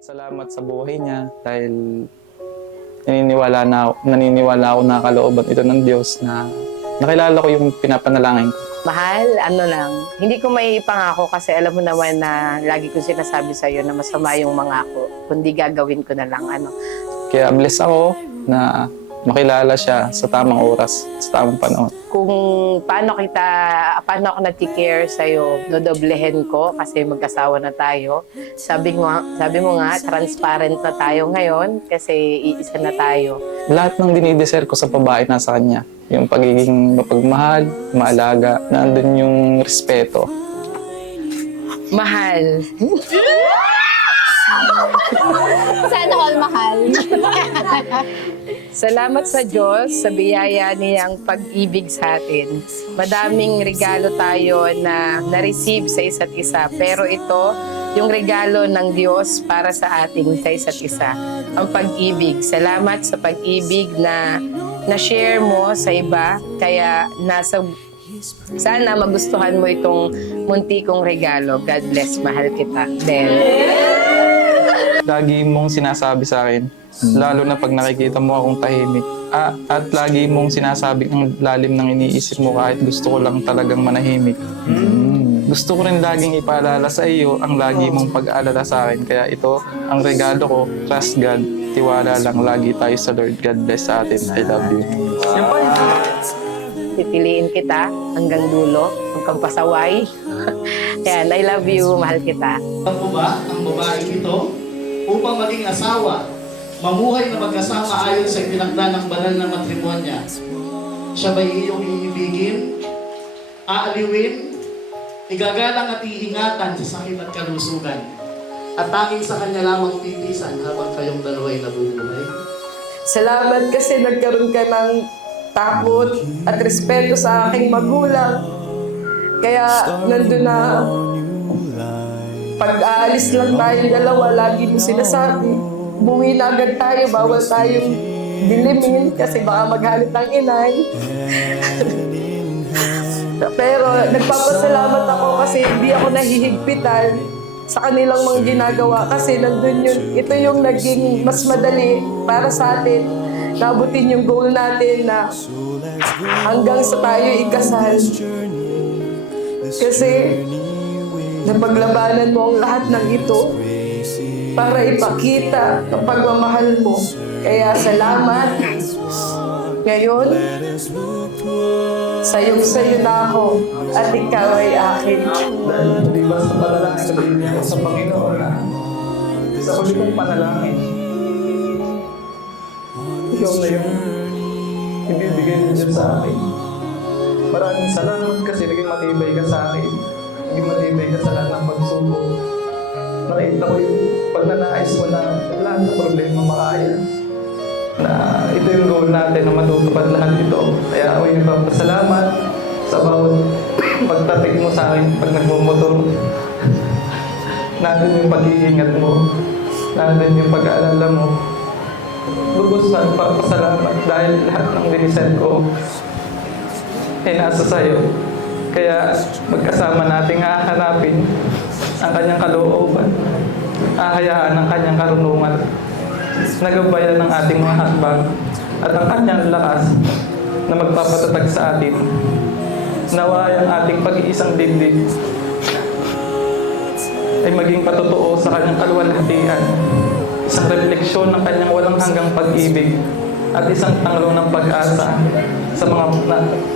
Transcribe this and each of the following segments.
Salamat sa buhay niya dahil naniniwala ako na kalooban ito ng Diyos na nakilala ko yung pinapanalangin ko. Mahal, ano lang, hindi ko may ipangako kasi alam mo naman na lagi ko sinasabi sa'yo na masama yung mangako, kundi gagawin ko na lang, ano. Kaya bless ako na makilala siya sa tamang oras, sa tamang panahon. Kung paano ako nag-care sa'yo, dodoblehin ko kasi magkasawa na tayo. Sabi mo nga, transparent na tayo ngayon kasi iisa na tayo. Lahat ng dinideserve ko sa babae nasa kanya. Yung pagiging mapagmahal, maalaga, nandun yung respeto. Mahal. Sana all mahal. Salamat sa Diyos sa biyaya niyang pag-ibig sa atin. Madaming regalo tayo na na-receive sa isa't isa. Pero ito, yung regalo ng Diyos para sa ating sa isa't isa. Ang pag-ibig. Salamat sa pag-ibig na na-share mo sa iba. Kaya sana magustuhan mo itong munti kong regalo. God bless, mahal kita. Del. Lagi mong sinasabi sa akin, lalo na pag nakikita mo akong tahimik. At lagi mong sinasabi ang lalim ng iniisip mo kahit gusto ko lang talagang manahimik. Gusto ko rin laging ipaalala sa iyo ang lagi mong pag-aalala sa akin. Kaya ito, ang regalo ko, trust God, tiwala lang lagi tayo sa Lord. God bless sa atin. I love you. Pipiliin kita hanggang dulo, hanggang pasaway. Yan, I love you, mahal kita. Ang ba ang babaeng ito upang maging asawa, mamuhay na magkasama ayon sa itinakda ng banal na matrimonya. Siya ba'y iyong iibigin, aaliwin, igagalang at iingatan sa sakit at kalusugan, at tanging sa kanya lamang titisan habang kayong dalawa'y nabubuhay? Salamat kasi nagkaroon ka ng takot at respeto sa aking magulang. Kaya nandun na pag-aalis lang tayong dalawa, lagi mo sinasabi, buwi na agad tayo, bawal tayong dilimin kasi baka maghalit ng inay. Pero nagpapasalamat ako kasi hindi ako nahihigpitan sa kanilang mga ginagawa kasi nandun yun, ito yung naging mas madali para sa atin. Nabutin yung goal natin na hanggang sa tayo ikasal. Kasi napaglabanan mo ang lahat ng ito para ipakita ang pagmamahal mo. Kaya salamat. Ngayon, sayong-sayo na ako at ikaw ay akin. Dahil di ba sa panalangin, sabihin niya sa Panginoon na sa huli kong panalangin, ikaw na yung ibibigay niyo sa akin. Maraming salamat kasi naging matibay ka sa akin. Naging matibay ka sa lahat ng pagsubok. Nakita ko yung pagnanais mo na lahat ng problema makaya. Na ito yung goal natin na matutupad lahat ito. Kaya ako yung nagpapasalamat sa bawat pagtapik mo sa akin pag nagmumotor. Nandun yung pag-iingat mo. Nandun yung pag-aalala mo. Lubos na nagpapasalamat dahil lahat ng diniset ko ay nasa sayo. Kaya magkasama nating hahanapin ang kanyang kalooban, hahayaan ang kanyang karunungan, nagabayan ng ating mga hakbang at ang kanyang lakas na magpapatatag sa atin. Naway ang ating pag-iisang dibdib ay maging patotoo sa kanyang kaluwalhatian, isang refleksyon ng kanyang walang hanggang pag-ibig at isang tanglo ng pag-asa sa mga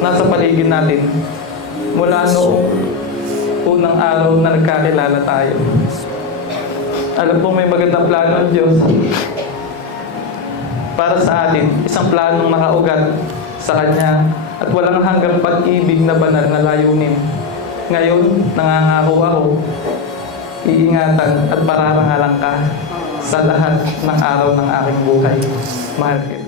nasa paligid natin mula noong unang araw na nagkakilala tayo. Alam po may magandang plano ang Diyos para sa atin, isang planong nakaugat sa Kanya at walang hanggang pag-ibig na banal na layunin. Ngayon, nangangako ako, iingatan at pararangalan ka sa lahat ng araw ng aking buhay. Mahal kita.